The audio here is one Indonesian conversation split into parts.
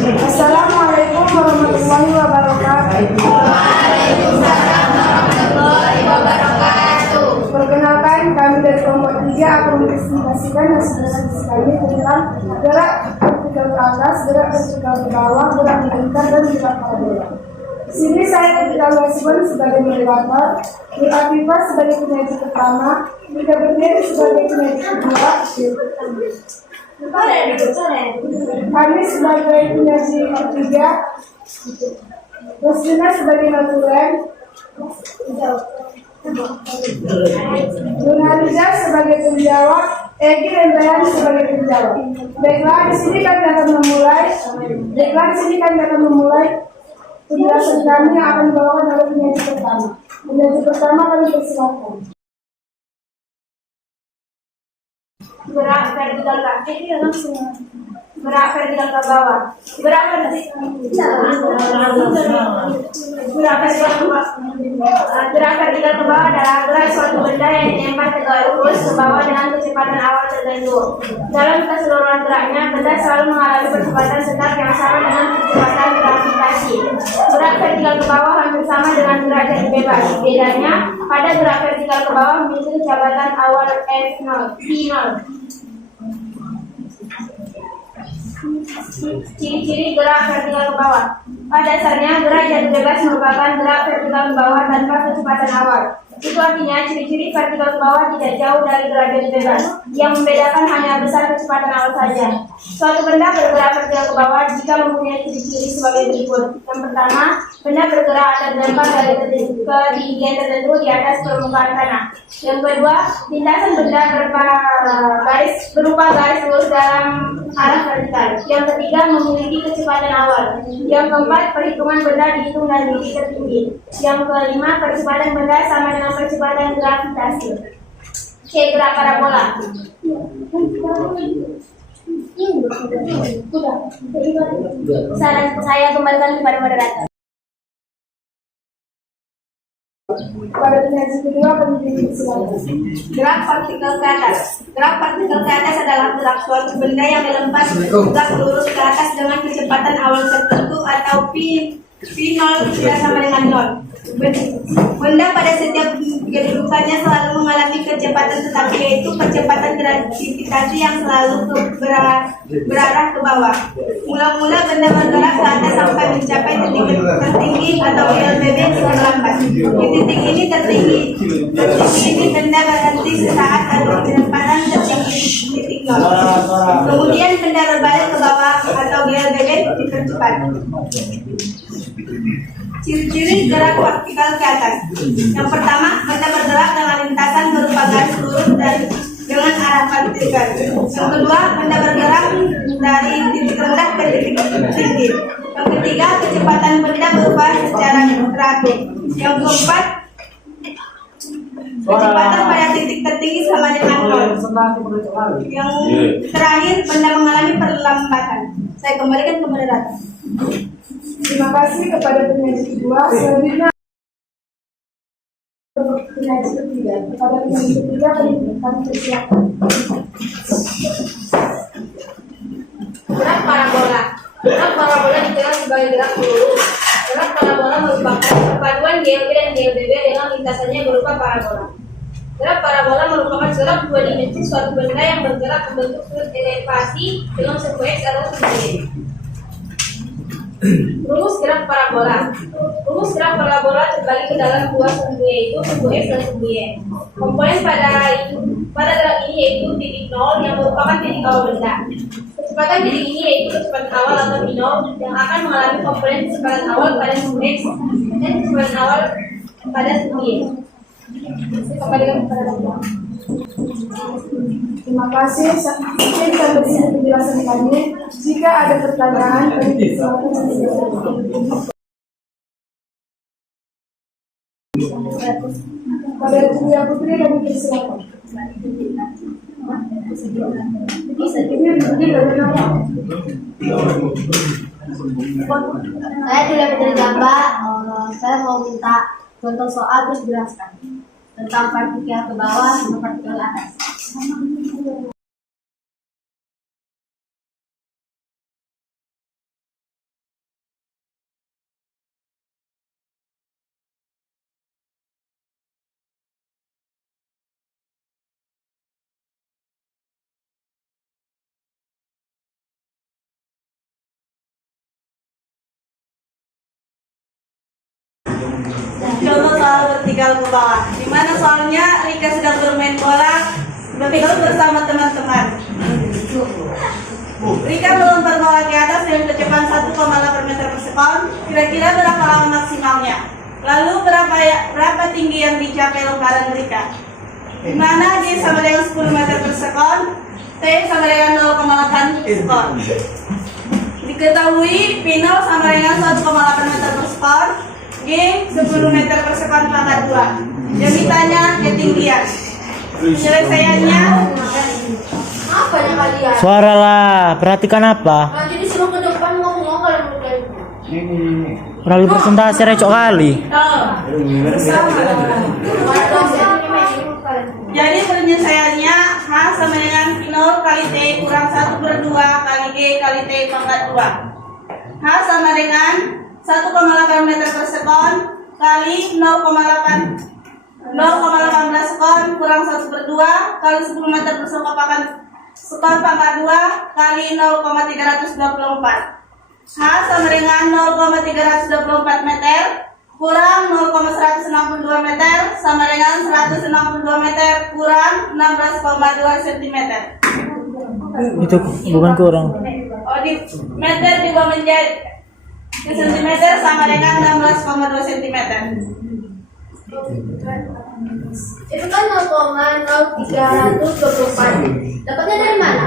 Assalamualaikum warahmatullahi wabarakatuh. Waalaikumsalam warahmatullahi wabarakatuh. Perkenalkan, kami dari kelompok 3 akan mempresentasikan hasil kami tentang gerak vertikal ke atas, gerak vertikal ke bawah, gerak melingkar, dan gerak parabola. Di sini saya Tika Wesman sebagai moderator, Ika Pipa sebagai penyaji pertama, Ika Berdiri sebagai penyaji kedua, kami sebagai penyaji ketiga, Roslina sebagai naturen, Nurhaliza sebagai penjawab, Egi dan Bayan sebagai penjawab. Baiklah, di sini kami akan memulai penjelasan kami yang akan dibawakan oleh penyaji pertama. Penyaji pertama kami persilakan. Gerak vertikal ke atas, gerak vertikal ke bawah, gerak vertikal ke bawah adalah gerak suatu benda yang ditembak tegak lurus ke bawah dengan kecepatan awal tertentu. Dalam keseluruhan geraknya, benda selalu mengalami percepatan sekitar yang sama dengan kecepatan gravitasi. Gerak vertikal ke bawah hampir sama dengan derajat bebas. Bedanya, pada gerak vertikal ke bawah memiliki kecepatan awal F0, P0. Ciri-ciri gerak vertikal ke bawah. Pada dasarnya, gerak jatuh bebas merupakan gerak vertikal ke bawah tanpa kecepatan awal. Itu artinya ciri-ciri vertikal ke bawah tidak jauh dari gerak jatuh bebas. Yang membedakan hanya besar kecepatan awal saja. Suatu benda bergerak vertikal ke bawah jika mempunyai ciri-ciri sebagai berikut. Yang pertama, benda bergerak atau terlempar dari ketinggian tertentu di atas permukaan tanah. Yang kedua, lintasan benda berupa garis lurus dalam arah vertikal. Yang ketiga, memiliki kecepatan awal. Yang keempat, perhitungan benda dihitung dari titik tertinggi. Yang kelima, percepatan benda sama dengan percepatan gravitasi. Oke, gerak parabola. Saya kembalikan kepada moderator. Pada penyaji kedua, penyaji silakan. Gerak vertikal ke atas. Gerak vertikal ke atas adalah gerak suatu benda yang dilempar tegak lurus ke atas dengan kecepatan awal tertentu atau P0 tidak sama dengan 0. Benda pada setiap kedudukannya selalu mengalami kecepatan tetap, yaitu percepatan gravitasi yang selalu berarah ke bawah. Mula-mula benda bergerak ke atas sampai mencapai titik tertinggi atau LBB terlambat. Di titik ini tertinggi ini benda berhenti sesaat atau kecepatan tertinggi titik 0. Kemudian benda berbalik ke bawah atau GLBB dipercepat. Ciri-ciri gerak vertikal ke atas. Yang pertama, benda bergerak dengan lintasan berupa garis lurus dengan arah vertikal. Yang kedua, benda bergerak dari titik rendah ke titik tinggi. Yang ketiga, kecepatan benda berubah secara gratis. Yang keempat, kecepatan pada titik tertinggi sama dengan 0. Yang terakhir, benda mengalami perlambatan. Saya kembalikan ke moderator. Terima kasih kepada penyaji kedua. Selanjutnya penyaji ketiga. Kepada penyaji ketiga, kami persilakan. Gerak parabola. Gerak parabola dikenal sebagai gerak lurus. Gerak parabola merupakan perpaduan GLB dan GLBB dengan lintasannya berupa parabola. Gerak parabola merupakan gerak dua dimensi suatu benda yang bergerak membentuk sudut elevasi dengan suku X atau suku Y. Rumus gerak parabola. Rumus gerak parabola terbagi ke dalam dua sumbu, yaitu sumbu X dan sumbu Y. Komponen pada gerak ini yaitu titik 0 yang merupakan titik awal benda. Kecepatan titik ini yaitu kecepatan awal atau P0 yang akan mengalami komponen kecepatan awal pada sumbu X dan kecepatan awal pada sumbu Y. Kembalikan kepada dokter. Terima kasih. Mungkin sampai sini penjelasan kami. Jika ada pertanyaan, kami silakan. Pada Julia Putri, kami persilakan. Saya tidak Putri Gamba. Saya mau minta contoh soal terus jelaskan tentang partikel ke bawah dan partikel ke atas. soal vertikal ke bawah. Di mana soalnya Rika sedang bermain bola vertikal bersama teman-teman. Rika melempar bola ke atas dengan kecepatan 1,8 meter per sekon. Kira-kira berapa lama maksimalnya? Lalu berapa tinggi yang dicapai lemparan Rika? Di mana G sama dengan 10 meter per sekon, T sama dengan 0,8 sekon. Diketahui P0 sama dengan 1,8 meter per sekon, G 10 meter per sekon pangkat 2. Yang ditanya ketinggian. Penyelesaiannya Apa yang kalian? Suara lah, perhatikan apa? Nanti disuruh ke depan ngomong kalau menurut Orang presentasi recok kali. Jadi penyelesaiannya H sama dengan P0 kali T kurang 1/2 kali G kali T pangkat 2. H sama dengan 1,8 meter per sekon kali 0,18 sekon kurang 1/2 kali 10 meter per sekon pangkat 2 kali 0,324. H sama dengan 0,324 meter kurang 0,162 meter sama dengan 162 meter kurang 16,2 cm. Itu bukan kurang. Oh, di meter juga menjadi ke cm sama dengan 16,2 cm. itu kan 0,0324. Dapatnya dari mana?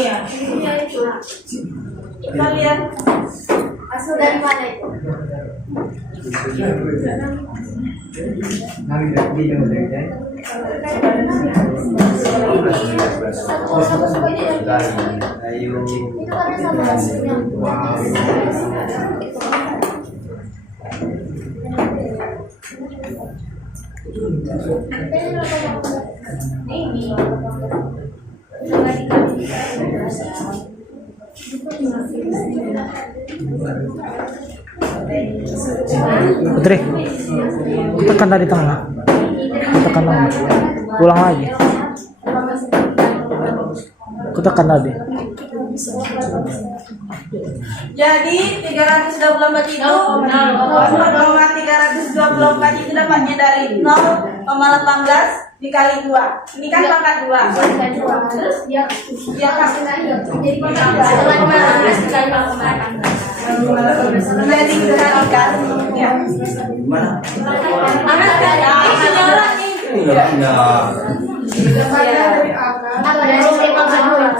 Iya. Kita lihat Asal dari mana itu? Itu karena sama hasilnya. Putri, ku tekan tadi tengah. Ku tekan tengah. Ulang lagi. Ku tekan tadi. jadi 324 itu 0,324 itu dapatnya dari 0,18 dikali 2. Ini kan pangkat 2. Terus dia kasih jadi pangkat 18 dikali 18. Jadi perhatikan ya. Jawabannya dari angka. Apa dari tema kedua?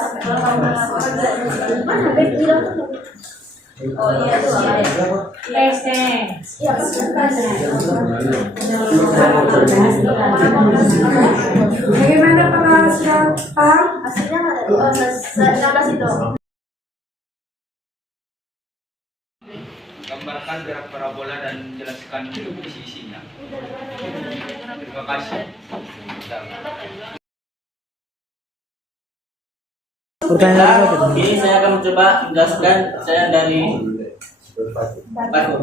Oh iya itu Iya, Bagaimana apakah sudah paham? hasilnya mana? 16 itu. Gambarkan gerak parabola dan jelaskan posisinya. Terima kasih. Pertanyaan apa? Ini saya akan mencoba menjelaskan saya dari batu.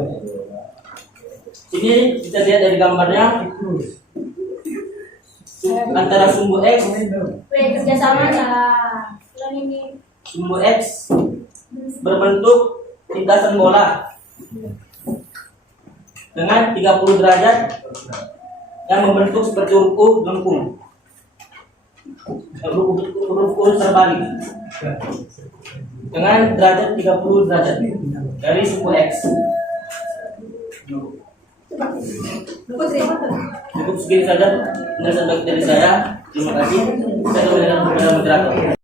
Ini bisa lihat dari gambarnya antara sumbu X, Kerjasama ya. sumbu X berbentuk lintasan bola dengan 30 derajat yang membentuk seperti huruf lengkung. Huruf terbalik dengan derajat 30 derajat dari sumbu X. Cukup segini saja penjelasan dari saya. Terima kasih. Saya kembali dengan moderator.